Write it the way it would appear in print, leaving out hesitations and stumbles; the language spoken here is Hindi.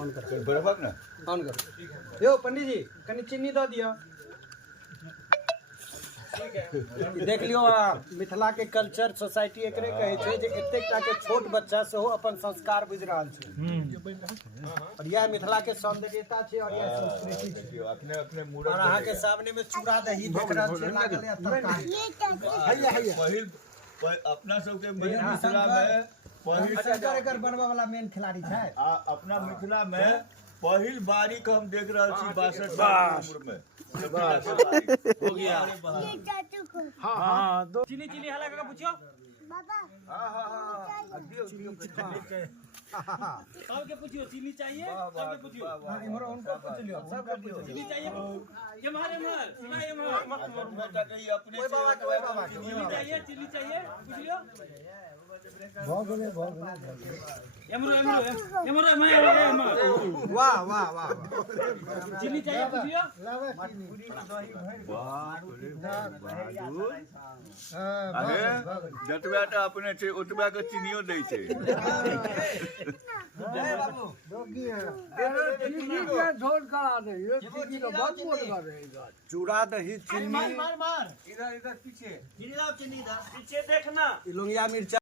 ऑन कर बराबर ना ऑन कर यो पंडित जी कनी चीनी दो दियो देख लियो मिथिला के कल्चर सोसाइटी एकरे कहे छै जे एतेकटा के छोट बच्चा से हो अपन संस्कार बुझ रहल छै और यह मिथिला के सौंदर्यता छै और यह संस्कृति छै अपने अपने और मूरत अहाँ के सामने में चूड़ा दही देख रहल छै लागल है तरकारी पहिल अपना सबके मिथिला में पहिल शंकर एकर बनवा वाला मेन खिलाड़ी छै अपना मिथिला में पहिल बारी को हम देख रहे छी 62 साल की उम्र में हो गया हाँ दो चीनी चीनी हला का पूछो हां सबके पूछियो चीनी चाहिए सबके पूछियो इमरो उनको पूछ लियो सबके पूछ चीनी चाहिए ये मारे मार सुना ये मार अपने ओए बाबा चीनी चाहिए पूछ लियो एमरो वाह वाह वाह चीनी चाहिए पूछ लियो जतबा टा अपने छै ओतबा के चीनियो दै छै चूड़ा दही चीनी इधर पीछे चीनी देखना लुंगिया मिर्चा